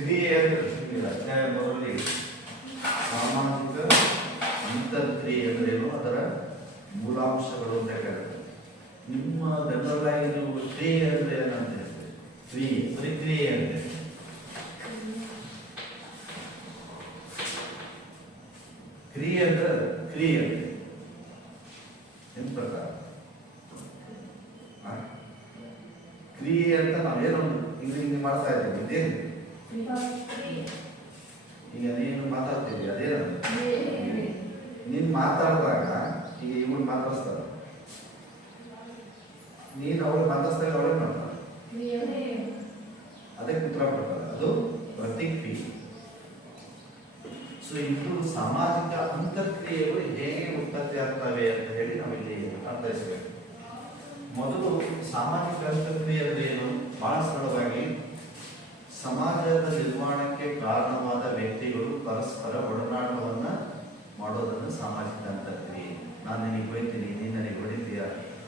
ಕ್ರಿಯೆ ಅಂದ್ರೆ ಅಧ್ಯಾಯ ಮೊದಲಿಗೆ ಸಾಮಾಜಿಕ ಅಂತರ್ಕ್ರಿಯೆ ಅಂದ್ರೇನು, ಅದರ ಮೂಲಾಂಶಗಳು ಅಂತ ಹೇಳ್ತಾರೆ. ನಿಮ್ಮ ಬೆಂಬಲಾಗಿ ನೀವು ಕ್ರಿಯೆ ಅಂದ್ರೆ ಏನಂತ ಹೇಳ್ತೀರಿ? ಕ್ರಿಯೆ ಪ್ರಕ್ರಿಯೆ ಅಂದ್ರೆ ಕ್ರಿಯೆ ಅಂದ್ರೆ ಕ್ರಿಯೆ ನಿಮ್ ಪ್ರಕಾರ ಕ್ರಿಯೆ ಅಂತ ನಾವೇನು ಇಂಗ್ಲಿಷ್ ಮಾಡ್ತಾ ಇದ್ದೀವಿ ಇದೇನು? ಈಗ ನೀನು ಮಾತಾಡ್ತೀವಿ ಅದೇನು? ನೀನು ಮಾತಾಡಿದಾಗ ಈಗ ಇವಳು ಮಾತಾಡ್ತಾರ, ನೀನು ಅವಳು ಮಾತಾಡ್ದಾಗ ಅವಳೇ ಮಾಡ್ತಾರ, ಅದಕ್ಕೆ ಉತ್ತರ ಕೊಡ್ತಾರೆ, ಅದು ಪ್ರತಿಕ್ರಿಯೆ. ಸೊ ಇದು ಸಾಮಾಜಿಕ ಅಂತರ್ಕ್ರಿಯೆಗಳು ಹೇಗೆ ಉತ್ಪತ್ತಿ ಆಗ್ತವೆ ಅಂತ ಹೇಳಿ ನಾವಿಲ್ಲಿ ಅರ್ಥೈಸಬೇಕು. ಮೊದಲು ಸಾಮಾಜಿಕ ಅಂತರ್ಕ್ರಿಯೆ ಅಂದ್ರೆ ಏನು? ಬಹಳ ಸರಳವಾಗಿ ಸಮಾಜದ ನಿರ್ಮಾಣಕ್ಕೆ ಕಾರಣವಾದ ವ್ಯಕ್ತಿಗಳು ಪರಸ್ಪರ ಒಡನಾಟವನ್ನ ಮಾಡೋದನ್ನು ಸಾಮಾಜಿಕ ಅಂತರ್ಕ್ರಿಯೆ. ನಾನು ನಿನಗೆ ಬೈತೀನಿ, ನೀನು ನನಗೆ ಹೊಡಿತೀಯ,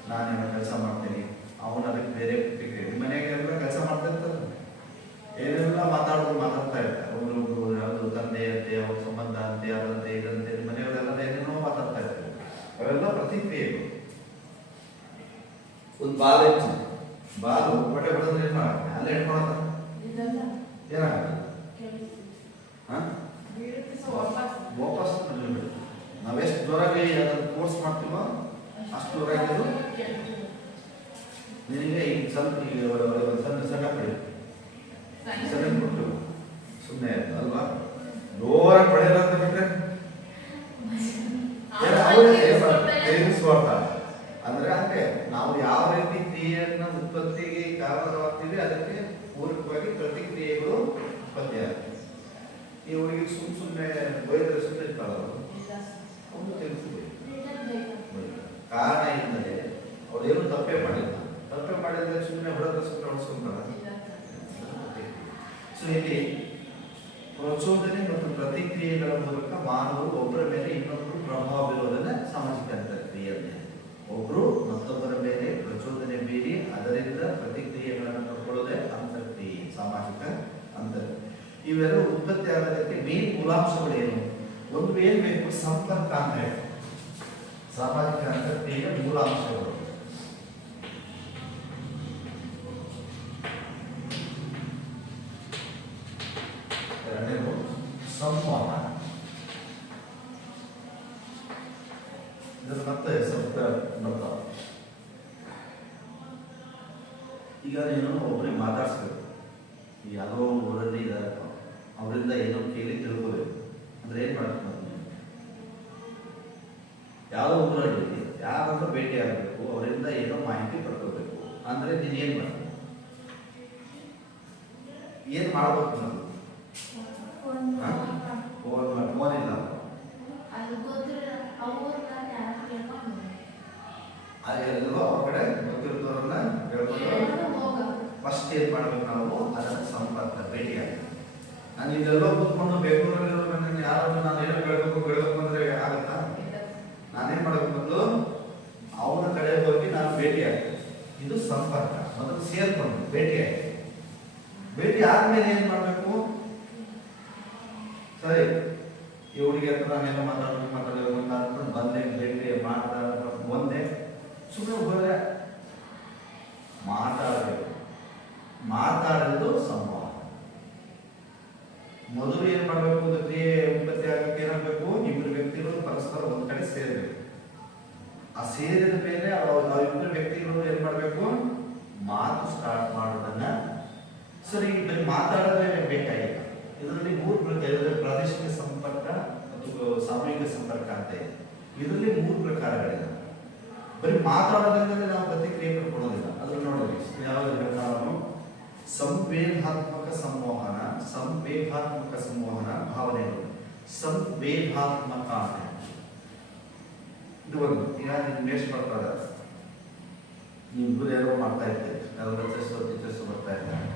ನಾನೇನೋ ಕೆಲಸ ಮಾಡ್ತೀನಿ, ಅವನು ಅದಕ್ಕೆ ಬೇರೆ ಪ್ರತಿಕ್ರಿಯೆ. ನಿಮ್ಮ ಮನೆಯಾಗೆಲ್ಲ ಕೆಲಸ ಮಾಡ್ತಾ ಇರ್ತಾರೆ, ಏನೆಲ್ಲ ಮಾತಾಡ್ತಾ ಇರ್ತಾರೆ, ಒಬ್ರು ಯಾವುದು ತಂದೆ ಅಂತೆ, ಅವ್ರ ಸಂಬಂಧ ಅಂತೆ, ಅದಂತೆ ಇದಂತೆ, ನಿಮ್ಮ ಮನೆಯವರೆಲ್ಲ ಏನೇನೋ ಮಾತಾಡ್ತಾ ಇರ್ತಾರೆ. ಅವೆಲ್ಲ ಪ್ರತಿಕ್ರಿಯೆಗಳು. ಒಂದು ಬಾಲ್ ಹೆಚ್ಚು ಬಾಲು ಹೊಟ್ಟೆ ಹೊಡೆದ್ರೆ ಏನು ಮಾಡಕ್ಕೆ ಅಲ್ಲೇ ಇಟ್ಕೊಳತ್ತ ಏನಾಗಲ್ಲ, ವಾಪಸ್ ನಾವೆಷ್ಟು ಜೋರಾಗಿ ಅದನ್ನು ಫೋರ್ಸ್ ಮಾಡ್ತೀವೋ ಅಷ್ಟು ಜೋರಾಗಿ ನಿನಗೆ ಈಗ ಸ್ವಲ್ಪ ಸಣ್ಣ ಪಡಿ ಸಣ್ಣ ಕೊಟ್ಟು ಸುಮ್ಮನೆ ಅಲ್ವಾ? ಜೋರಾಗಿ ಪಡೆಯಲ್ಲ ಅಂತ ಬಿಟ್ರೆ ತಿಳಿಸ್ಕೊಡ್ತಾರೆ. ಅಂದ್ರೆ ಹಂಗೆ ನಾವು ಯಾವ ರೀತಿ ಕ್ರಿಯೆಯನ್ನ ಉತ್ಪತ್ತಿಗೆ ಕಾರಣವಾಗ್ತೀವಿ ಅದಕ್ಕೆ ಪೂರಕವಾಗಿ ಪ್ರತಿಕ್ರಿಯೆಗಳು ಉತ್ಪತ್ತಿ ಆಗ್ತವೆ. ಈ ಹುಡುಗಿ ಸುಮ್ಮನೆ ಬೈದ್ರೆ ಸುಮ್ಮನೆ ಇರ್ತಾರ, ಅವನು ತಿಳಿಸ್ತೀವಿ ಕಾರಣ ಇಲ್ಲದೆ ಅವ್ರು ಏನು ತಪ್ಪೇ ಮಾಡಿದ್ರೆ ಸುಮ್ಮನೆ ಹೊಡೆದ್ರೆ ಸುಮ್ಮನೆ ಹೊಡ್ಸ್ಕೊಂತಾರ. ಸೊ ಇಲ್ಲಿ ಪ್ರಚೋದನೆ ಮತ್ತು ಪ್ರತಿಕ್ರಿಯೆಗಳ ಮೂಲಕ ಮಾನವರು ಒಬ್ಬರ ಮೇಲೆ ಇನ್ನೊಬ್ಬರು ಪ್ರಭಾವ ಬೀರೋದನ್ನ ಸಾಮಾಜಿಕ ಅಂತರ್ಕ್ರಿಯೆ ಅಂತ. ಒಬ್ರು ಮತ್ತೊಬ್ಬರ ಮೇಲೆ ಪ್ರಚೋದನೆ ಬೀರಿ ಅದರಿಂದ ಪ್ರತಿಕ್ರಿಯೆಗಳನ್ನು ಪಡ್ಕೊಳ್ಳೋದೇ ಅಂತರ್ಕ್ರಿಯೆ, ಸಾಮಾಜಿಕ ಅಂತರ್ಕ್ರಿಯೆ. ಇವೆಲ್ಲ ಉತ್ಪತ್ತಿ ಆಗೋದಕ್ಕೆ ಮೇನ್ ಮೂಲಾಂಶಗಳೇನು? ಒಂದು ಏನ್ ಬೇಕು? ಸಂಪರ್ಕ ಅಂತ ಹೇಳಿ ಸಾಮಾಜಿಕ ಅಂತರ್ಕ್ರಿಯೆಯ ಮೂಲಾಂಶಗಳು. ಎರಡನೇದು ಸಂವಹನ. ಇದರ ಮತ್ತೆ ಸ್ವಲ್ಪ ಬರ್ತಾವ. ಈಗ ನೀನು ಒಬ್ಬರಿಗೆ ಮಾತಾಡ್ಸ್ಬೇಕು, ಯಾವುದೋ ಊರಲ್ಲಿ ಇದಾರ, ಅವರಿಂದ ಏನೋ ಕೇಳಿ ತಿಳ್ಕೋಬೇಕು ಅಂದ್ರೆ ಏನ್ ಮಾಡ್ಬೇಕು? ಯಾವುದೋ ಊರಲ್ಲಿ ಯಾರಾದ್ರೂ ಭೇಟಿ ಆಗಬೇಕು, ಅವರಿಂದ ಏನೋ ಮಾಹಿತಿ ಪಡ್ಕೋಬೇಕು ಅಂದ್ರೆ ನೀನ್ ಏನ್ ಮಾಡ್ಬೇಕು? ಏನ್ ಮಾಡ್ಬೇಕು? ನಾವು ಫೋನ್ ಇಲ್ಲ, ಅದೆಲ್ಲೋ ಅವ್ರ ಕಡೆ ಗೊತ್ತಿರೋದವ್ರನ್ನ ಹೇಳ್ಕೊಂಡು ಫಸ್ಟ್ ಏನ್ ಮಾಡ್ಬೇಕು? ನಾವು ಅದನ್ನ ಸಂಪರ್ಕ, ಭೇಟಿ ಆಗ್ಬೇಕು. ನಾನು ಇದೆಲ್ಲೋ ಕೂತ್ಕೊಂಡು ಬೆಂಗಳೂರಲ್ಲಿ ಯಾರು ನಾನು ಏನೋ ಬೆಳಬೇಕು ಅಂದ್ರೆ ಆಗತ್ತಾ? ನಾನೇನ್ ಮಾಡ್ಬೇಕು? ಮೊದಲು ಅವನ ಕಡೆ ಹೋಗಿ ನಾನು ಭೇಟಿ ಆಗ್ತೇನೆ. ಇದು ಸಂಪರ್ಕ. ಮೊದಲು ಸೇರ್ಕೊಂಡು ಭೇಟಿ ಆಗ್ತೇನೆ. ಭೇಟಿ ಆದ್ಮೇಲೆ ಏನ್ ಮಾಡ್ಬೇಕು? ಸರಿ, ಈ ಹುಡುಗಿ ಹತ್ರ ನಾನೇನೋ ಮಾತಾಡೋದು ಬಂದೆ, ಭೇಟಿ ಒಂದೇ ಸುಮ್ಮನೆ ಹೋದ್ರೆ ಮಾತಾಡಬೇಕು. ಮಾತಾಡೋದು ಸಂವಾದ. ಮೊದಲು ಏನ್ ಮಾಡ್ಬೇಕು? ಒಂದು ಕ್ರಿಯೆ ಉತ್ಪತ್ತಿ ಆಗಕ್ಕೆ ಏನಾಗಬೇಕು? ಇಬ್ಬರು ವ್ಯಕ್ತಿಗಳು ಪರಸ್ಪರ ಒಂದ್ ಕಡೆ ಸೇರ್ಬೇಕು. ಆ ಸೇರಿದ ಮೇಲೆ ಇಬ್ಬರು ವ್ಯಕ್ತಿಗಳು ಏನ್ ಮಾಡ್ಬೇಕು? ಮಾತು ಸ್ಟಾರ್ಟ್ ಮಾಡೋದನ್ನ. ಸರಿ, ಬರೀ ಮಾತಾಡೋದೇ ಬೇಕಾಗಿಲ್ಲ. ಇದರಲ್ಲಿ ಮೂರು ಪ್ರಕಾರ, ಪ್ರಾದೇಶಿಕ ಸಂಪರ್ಕ ಮತ್ತು ಸಾಮೂಹಿಕ ಸಂಪರ್ಕ ಅಂತ ಇದೆ. ಇದರಲ್ಲಿ ಮೂರು ಪ್ರಕಾರಗಳಿದೆ. ಬರೀ ಮಾತಾಡೋದ್ರಿಂದ ನಾವು ಪ್ರತಿಕ್ರಿಯೆ ಪಡ್ಕೊಳ್ಳೋದಿಲ್ಲ. ಅದನ್ನು ನೋಡಿದ್ವಿ ಯಾವ್ದು ನಾವು ಸಂವೇದಾತ್ಮಕ ಸಂವಹನ, ಸಂವೇದಾತ್ಮಕ ಸಂವಹನ ಭಾವನೆಗಳು, ಸಂವೇದಾತ್ಮಕ ಇದು ಒಂದು. ಈಗ ನಿಮ್ಗೆ ವೇಸ್ಟ್ ಬರ್ತಾರೆ, ನೀವು ಏನೋ ಮಾಡ್ತಾ ಇರ್ತೀವಿ, ಟೀಚರ್ಸ್ ಬರ್ತಾ ಇರ್ತಾರೆ,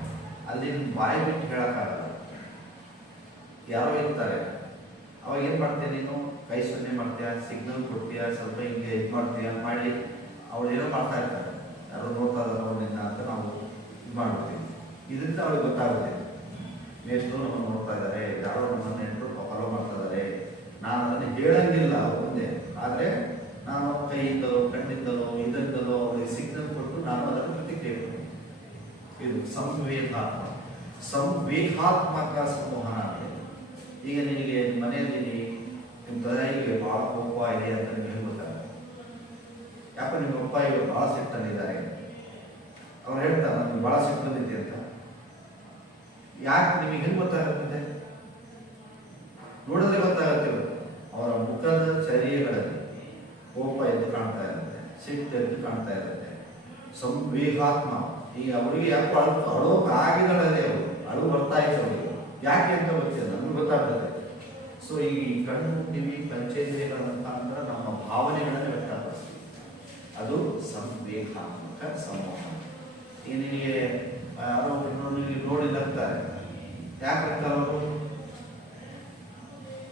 ಅಲ್ಲಿ ನಿಮ್ ಬಾಯಿ ಬಿಟ್ಟು ಹೇಳಕ್ಕಾಗಲ್ಲ. ಯಾರೋ ಇರ್ತಾರೆ, ಅವಾಗ ಏನ್ ಮಾಡ್ತೀಯ? ನೀನು ಕೈ ಸೊನ್ನೆ ಮಾಡ್ತೀಯ, ಸಿಗ್ನಲ್ ಕೊಡ್ತೀಯ, ಸ್ವಲ್ಪ ಹಿಂಗೆ ಇದು ಮಾಡ್ತೀಯ, ಮಾಡಿ ಅವಳು ಏನೋ ಮಾಡ್ತಾ ಇರ್ತಾರೆ, ಯಾರೋ ನೋಡ್ತಾ ಇದ್ದಾರೆ ಅವನಿಂದ ಅಂತ ನಾವು ಇದು ಮಾಡ್ತೀವಿ. ಇದರಿಂದ ಅವಳಿಗೆ ಗೊತ್ತಾಗುತ್ತೆ ಮೇಷ್ಟ್ರು ನಮ್ಮನ್ನು ನೋಡ್ತಾ ಇದ್ದಾರೆ, ಯಾರೋ ನಮ್ಮನ್ನು ನೆಂಟರು ಫಾಲೋ ಮಾಡ್ತಾ ಇದ್ದಾರೆ, ನಾನು ಅದನ್ನು ಹೇಳಂಗಿಲ್ಲ ಮುಂದೆ, ಆದರೆ ನಾನು ಕೈಯಿಂದಲೋ ಕಣ್ಣಿಂದಲೋ ಇದರಿಂದಲೋ ಅವರಿಗೆ ಸಿಗ್ನಲ್ ಕೊಟ್ಟು ನಾನು ಅದನ್ನು ಪ್ರತಿಕ್ರಿಯೆ ಕೊಡ್ತೀನಿ. ಇದು ಸಂವೇಹಾತ್ಮಕ ಸಂವಹನ. ಈಗ ನಿನಗೆ ಮನೆಯಲ್ಲಿ ನಿಮ್ಮ ತಾಯಿಗೆ ಭಾಳ ಕೋಪ ಇದೆ ಅಂತ ನಿಮಗೆ ಗೊತ್ತಾಗ, ಯಾಕೆ ನಿಮ್ಮ ಅಪ್ಪ ಈಗ ಭಾಳ ಸಿಟ್ಟಲ್ಲಿದ್ದಾರೆ, ಅವ್ರು ಹೇಳ್ತಾರೆ ನನಗೆ ಭಾಳ ಸಿಟ್ಟಲ್ಲಿದೆ ಅಂತ. ಯಾಕೆ ನಿಮಗೆ ಹೆಂಗೆ ಗೊತ್ತಾಗುತ್ತೆ? ನೋಡಿದ್ರೆ ಗೊತ್ತಾಗುತ್ತೆ. ಅವರ ಮುಖದ ಚರ್ಯೆಗಳಲ್ಲಿ ಕೋಪ ಎದ್ದು ಕಾಣ್ತಾ ಇರುತ್ತೆ, ಸಿಟ್ಟು ಎದ್ದು ಕಾಣ್ತಾ ಇರುತ್ತೆ. ಸಂವೇಹಾತ್ಮ. ಈಗ ಅವರಿಗೆ ಯಾಕೆ ಅಳೋಕಾಗಿದ್ದಾಳೆ, ಅವರು ಅಳು ಬರ್ತಾ ಇದೆ ಅವರಿಗೆ, ಯಾಕೆ ಅಂತ ಗೊತ್ತಿಲ್ಲ, ನಮ್ಗೆ ಗೊತ್ತಾಗ್ತದೆ. ಸೊ ಈ ಕಣ್ಣು ಕಿವಿ ಪಂಚೇಂದ್ರಿಯಗಳಂತ ಅಂದ್ರೆ ನಮ್ಮ ಭಾವನೆಗಳನ್ನು ವ್ಯಕ್ತಪಡಿಸ್ತೀವಿ, ಅದು ಸಂವೇಹಾತ್ಮಕ ಸಂವಹನ. ಈಗ ನಿನಗೆ ಯಾರೋ ನೋಡಿ ನಗ್ತಾರೆ, ಯಾಕೆ ನಗ್ತಾರೆ ಅವರು?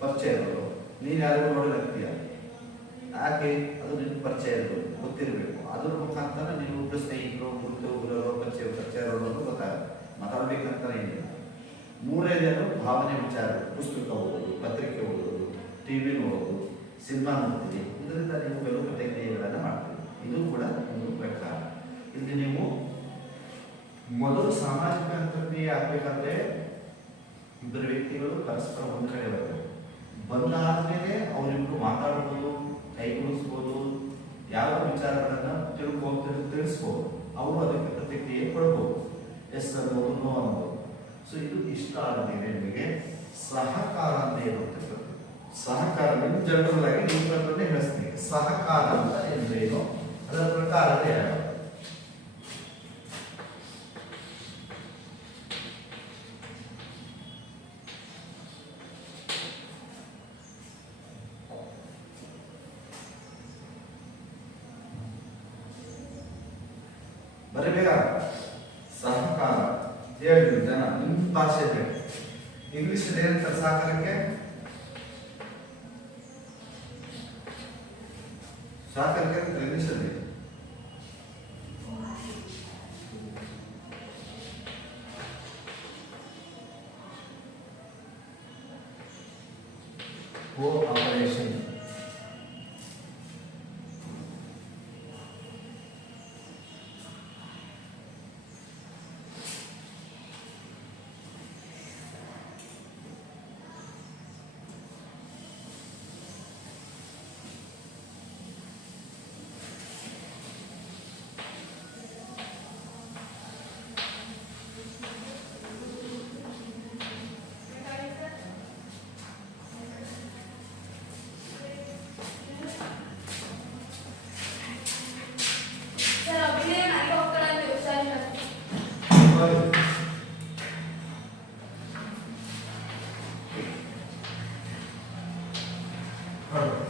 ಪರಿಚಯ ಇರೋದು, ನೀನು ಯಾರಿಗೂ ನೋಡಿ ನಗ್ತೀಯ, ಯಾಕೆ? ಅದು ನಿನ್ನ ಪರಿಚಯ ಇರೋದು ಗೊತ್ತಿರಬೇಕು. ಅದ್ರ ಮುಖಾಂತರ ನೀವು ಒಬ್ಬರು ಸ್ನೇಹಿತರು ಗುರುತು ಗುರರು ಪರಿಚಯ ಇರೋದು ಗೊತ್ತಾಗುತ್ತೆ. ಮಾತಾಡ್ಬೇಕಂತಾನೆ ಏನಿಲ್ಲ. ಮೂರನೇದೇನು ಭಾವನೆ ವಿಚಾರ. ಪುಸ್ತಕ ಓದೋದು, ಪತ್ರಿಕೆ ಓದೋದು, ಟಿವಿ ನೋಡೋದು, ಸಿನಿಮಾ ನೋಡ್ತೀವಿ, ಇದರಿಂದ ನೀವು ಕೆಲವು ಪ್ರತಿಕ್ರಿಯೆಗಳನ್ನು ಮಾಡ್ತೀವಿ. ಇದು ಕೂಡ ಒಂದು ಪ್ರಕಾರ. ಇಲ್ಲಿ ನೀವು ಮೊದಲು ಸಾಮಾಜಿಕ ಅಂತರ್ಕ್ರಿಯೆ ಆಗಬೇಕಾದ್ರೆ ಇಬ್ಬರು ವ್ಯಕ್ತಿಗಳು ಪರಸ್ಪರ ಒಂದು ಕಡೆ ಬರಬೇಕು. ಬಂದಾದ್ಮೇಲೆ ಅವರಿಬ್ಬರು ಮಾತಾಡ್ಬೋದು, ಕೈಗೂಡಿಸ್ಬೋದು, ಯಾವ ವಿಚಾರಗಳನ್ನು ತಿಳಿಸ್ಬೋದು, ಅವರು ಅದಕ್ಕೆ ಪ್ರತಿಕ್ರಿಯೆ ಕೊಡ್ಬೋದು, ಎಸ್ ಅನ್ನೋದು ನೋ ಅನ್ನೋದು. ಸೊ ಇದು ಇಷ್ಟ ಆಗಿದೆ ನಿಮಗೆ ಸಹಕಾರ ಅಂತ ಇರುತ್ತೆ. ಸಹಕಾರ ನಿಮ್ಮ ಜನರಲ್ ಆಗಿ ನಿಮ್ಮ ಹೇಳಿಸ್ತೀನಿ. ಸಹಕಾರ ಅಂತ ಏನು, ಅದರ ಪ್ರಕಾರ ಯಾವ? ಬರಬೇಕ ಸಹಕಾರ ಹೇಳಿದ್ರು ಜನ ನಿಮ್ಮ ಭಾಷೆ ಹೇಳಿ. ಇಂಗ್ಲಿಷ್ ಏನಂತಾರೆ ಸಹಕಾರಕ್ಕೆ? ಸಹಕಾರಕ್ಕೆ ಇಂಗ್ಲಿಷ್ ಅಲ್ಲಿ ಕೋಆಪರೇಷನ್.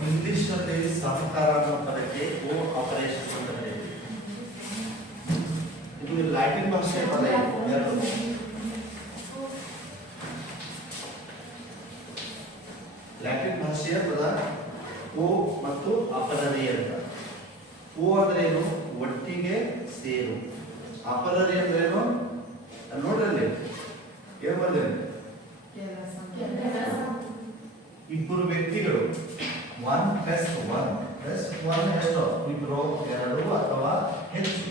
ಇಂಗ್ಲಿಷ್ ನಲ್ಲಿ ಸಹಕಾರ ಅನ್ನೋ ಪದಕ್ಕೆ ಕೋಆಪರೇಷನ್ ಅಂತ ಕರೀತೀವಿ. ಇದು ಲ್ಯಾಟಿನ್ ಭಾಷೆಯ ಪದ. ಲ್ಯಾಟಿನ್ ಭಾಷೆಯ ಪದ ಕೋ ಮತ್ತು ಅಪರರಿ ಅಂತ. ಕೋ ಅಂದ್ರೆ ಏನು? ಒಟ್ಟಿಗೆ ಸೇರು. ಅಪರರಿ ಅಂದ್ರೆ ಏನು? ನೋಡ್ರಲ್ಲಿ ಏನ್ ಬಂದಿದೆ? ಇಬ್ಬರು ವ್ಯಕ್ತಿಗಳು, 1+1 ಎಷ್ಟು? ಇಬ್ಬರು, ಎರಡು ಅಥವಾ ಹೆಚ್ಚು.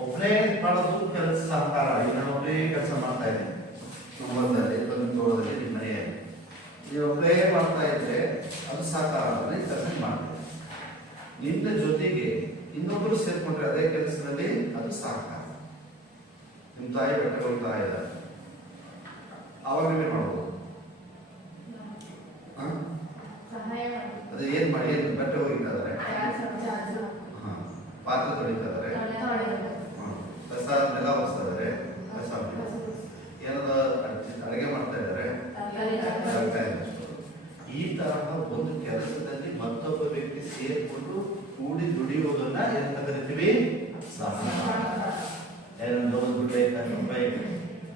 ಒಬ್ಬರೇ ಮಾಡೋದು ಕೆಲಸ ಸಹಕಾರ. ಈಗ ನಾನು ಒಬ್ಬರೇ ಕೆಲಸ ಮಾಡ್ತಾ ಇದ್ದೀನಿ ಕುಟುಂಬದಲ್ಲಿ, ತೋಟದಲ್ಲಿ, ನಿಮ್ಮ ಮನೆಯಲ್ಲಿ. ನೀವು ಒಬ್ಬರೇ ಮಾಡ್ತಾ ಇದ್ರೆ ಅದು ಸಹಕಾರ ಅಂದ್ರೆ ಕೆಲಸ ಮಾಡ್ತೀವಿ. ನಿನ್ನ ಜೊತೆಗೆ ಇನ್ನೊಬ್ಬರು ಸೇರ್ಕೊಂಡ್ರೆ ಅದೇ ಕೆಲಸದಲ್ಲಿ ಅದು ಸಹಕಾರ. ನಿಮ್ಮ ತಾಯಿ ಬೆಟ್ಟಗೊಳ್ತಾ ಇದ್ದಾರೆ, ಅವಾಗ ನೀವೇ ಮಾಡ್ಬೋದು. ಅದೇ ಏನ್ ಮಾಡಿ, ಏನು ಬೆಟ್ಟ ಹೋಗಿದ್ದಾರೆ, ಪಾತ್ರೆ ತೊಳಿತಾರೆ, ಕಸ ನೆಲ ಒರೆಸ್ತಾ ಇದ್ದಾರೆ, ಕಸ ಏನಾದ ಅಡುಗೆ ಮಾಡ್ತಾ ಇದ್ದಾರೆ. ಈ ತರಹ ಒಂದು ಕೆಲಸದಲ್ಲಿ ಮತ್ತೊಬ್ಬ ವ್ಯಕ್ತಿ ಸೇರಿಕೊಂಡು ಕೂಡಿ ದುಡಿಯುವುದನ್ನ ಏನಂತ ಕರಿತೀವಿ? ಸಹಕಾರ. ಏನೊಂದು ರೂಪಾಯಿ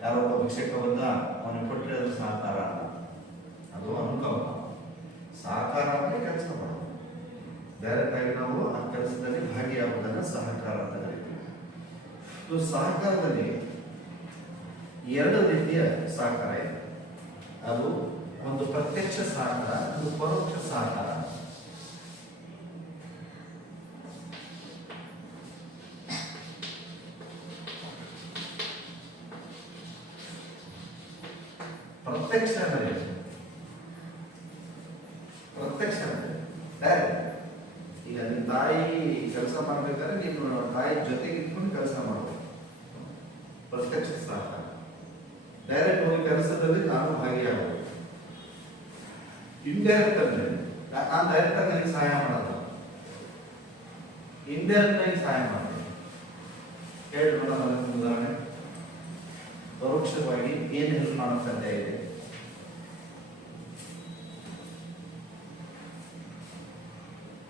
ಯಾರೋ ಒಬ್ಬ ಭಿಕ್ಷಕ ಬಂದ, ಅವನಿಗೆ ಕೊಟ್ಟರೆ ಅದು ಸಹಕಾರ, ಅದು ಅನುಕಂಪ. ಸಹಕಾರ ಅಂದ್ರೆ ಕೆಲಸ ಮಾಡೋದು, ಡೈರೆಕ್ಟ್ ಆಗಿ ನಾವು ಆ ಕೆಲಸದಲ್ಲಿ ಭಾಗಿಯಾಗುವುದನ್ನು ಸಹಕಾರ ಅಂತ ಕರಿತೀವಿ. ಸಹಕಾರದಲ್ಲಿ ಎರಡು ರೀತಿಯ ಸಹಕಾರ ಇದೆ. ಅದು ಒಂದು ಪ್ರತ್ಯಕ್ಷ ಸಹಕಾರ, ಒಂದು ಪರೋಕ್ಷ ಸಹಕಾರ. ಪ್ರತ್ಯಕ್ಷ ಅಂದರೆ ಡೈರೆಕ್ಟ್. ಈಗ ನಿಮ್ಮ ತಾಯಿ ಕೆಲಸ ಮಾಡ್ಬೇಕಾದ್ರೆ ನೀನು ತಾಯಿ ಜೊತೆಗೆ ಇಟ್ಕೊಂಡು ಕೆಲಸ ಮಾಡಬೇಕು, ಪ್ರತ್ಯಕ್ಷ ಸಹಕಾರ. ಡೈರೆಕ್ಟ್ ಹೋಗಿ ಕೆಲಸದಲ್ಲಿ ನಾನು ಭಾಗಿಯಾಗಬೇಕು. ಇಂಡೈರೆಕ್ಟ್ ಅಂದ್ರೆ ನಾನು ಡೈರೆಕ್ಟ್ ಆಗಿ ನನಗೆ ಸಹಾಯ ಮಾಡಲ್ಲ, ಇಂಡೈರೆಕ್ಟ್ ಆಗಿ ಸಹಾಯ ಮಾಡ್ತೀನಿ. ಹೇಳಿ ನೋಡೋಣ ಉದಾಹರಣೆ. ಪರೋಕ್ಷವಾಗಿ ಏನು ಹೆಲ್ಪ್ ಮಾಡೋ ಸಾಧ್ಯ ಇದೆ?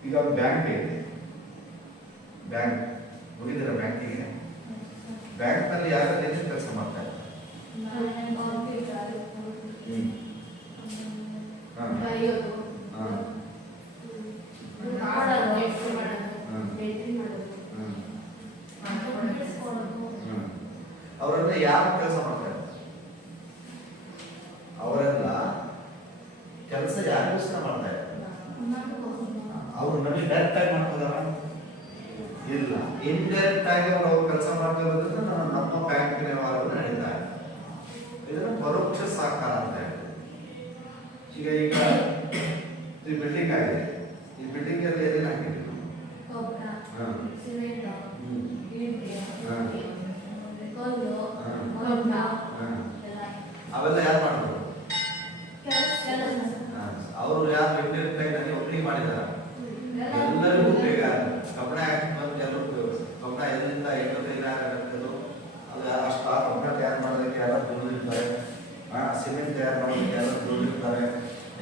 ಈಗ ಬ್ಯಾಂಕ್ ಇದೆ, ಬ್ಯಾಂಕ್ ಹೋಗಿದ್ದೀರ ಬ್ಯಾಂಕಿಗೆ? ಬ್ಯಾಂಕ್ ನಲ್ಲಿ ಯಾರಲ್ಲಿ ಏನು ಕೆಲಸ ಮಾಡ್ತಾರೆ? ಅವರೆಲ್ಲ ಯಾರು ಕೆಲಸ ಮಾಡ್ತಾರೆ? ಅವರೆಲ್ಲ ಕೆಲಸ ಯಾರಿಗೋಸ್ಕರ ಮಾಡ್ತಾರೆ? ಅವರು ನಮಗೆ ಡೈರೆಕ್ಟ್ ಆಗಿ ಮಾಡ್ಬೋದಲ್ಲ? ಇಲ್ಲ, ಇಂಡೈರೆಕ್ಟ್ ಆಗಿ ಅವರು ಕೆಲಸ ಮಾಡ್ತಿರೋದ್ರಿಂದ ನಮ್ಮ ಬ್ಯಾಂಕಿನ ವ್ಯವಹಾರಗಳು ನಡೀತಾ ಇದೆ. ಇದನ್ನು ಪರೋಕ್ಷ ಸಹಕಾರ ಅಂತ ಹೇಳ್ತಾರೆ. ಈಗ ಈ ಬಿಲ್ಡಿಂಗ್ ಆಗಿದೆ, ಈ ಬಿಲ್ಡಿಂಗ್ ಅಲ್ಲಿ ಏನೇನು ಹಾಕಿದ್ವಿ? ಅವೆಲ್ಲ ಯಾರು ಮಾಡೋದು? ಅವರು ಯಾರು ಇಂಡೈರೆಕ್ಟ್ ಆಗಿ ಒಪ್ಪಿಗೆ ಮಾಡಿದಾರ? ಎಲ್ಲರಿಗೂ ಬೇಗ ಕಬ್ಬಣ ಹಾಕಿ ಎಲ್ಲರಿಗೂ ಕಬ್ಬಣ ಎಲ್ಲಿಂದ ಅದು ಅಷ್ಟು ಆ ಕಬ್ಬಣ ತಯಾರು ಮಾಡೋದಕ್ಕೆ ಯಾರು ದುಡಿದಿರ್ತಾರೆ, ಸಿಮೆಂಟ್ ತಯಾರು ಮಾಡೋದಕ್ಕೆ ಯಾರು ದುಡಿದಿರ್ತಾರೆ,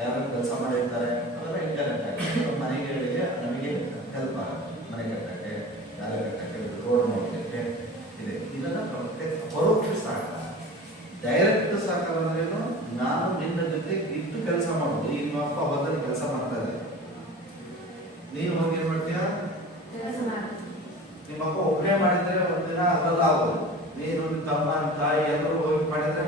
ಯಾರು ಕೆಲಸ ಮಾಡಿರ್ತಾರೆ. ಅವೆಲ್ಲ ಇಂಡೈರೆಕ್ಟ್ ಆಗಿ ಮನೆಗಳಿಗೆ ನಮಗೆ ಹೆಲ್ಪ್ ಆಗುತ್ತೆ. ಮನೆ ಕಟ್ಟಕ್ಕೆ, ಶಾಲೆ ಕಟ್ಟಕ್ಕೆ, ರೋಡ್ ಮಾಡೋದಕ್ಕೆ ಇದೆ. ಇದೆಲ್ಲ ಪರೋಕ್ಷ ಸಹಕಾರ. ಡೈರೆಕ್ಟ್ ಸಹಕಾರ ಅಂದ್ರೇನು? ನಾನು ನಿನ್ನ ಜೊತೆ ಇಟ್ಟು ಕೆಲಸ ಮಾಡೋದು. ಈಗ ನಿಮ್ಮ ಅಪ್ಪ ಹೊಲದಲ್ಲಿ ಕೆಲಸ ಮಾಡ್ತಾ ಇದ್ದಾರೆ, ನೀನು ಹೋಗಿ ಏನ್ ಮಾಡ್ತೀಯ? ನಿಮ್ಮ ಅಪ್ಪ ಒಬ್ಬನೇ ಮಾಡಿದ್ರೆ ಒಂದಿನ ಅದೆಲ್ಲ ಆಗೋದು. ನೀನು ತಮ್ಮ ತಾಯಿ ಎಲ್ಲರೂ ಹೋಗಿ ಮಾಡಿದ್ರೆ